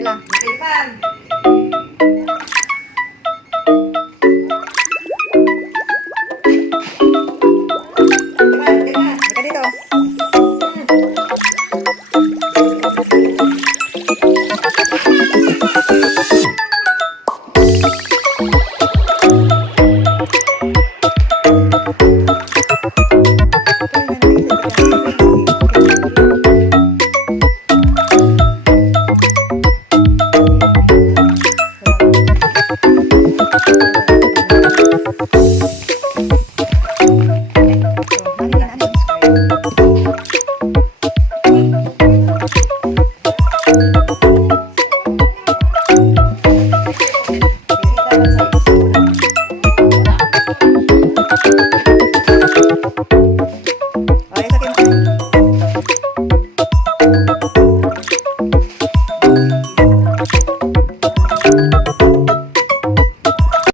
Sila. Ipan. Ipan, Sakin mo.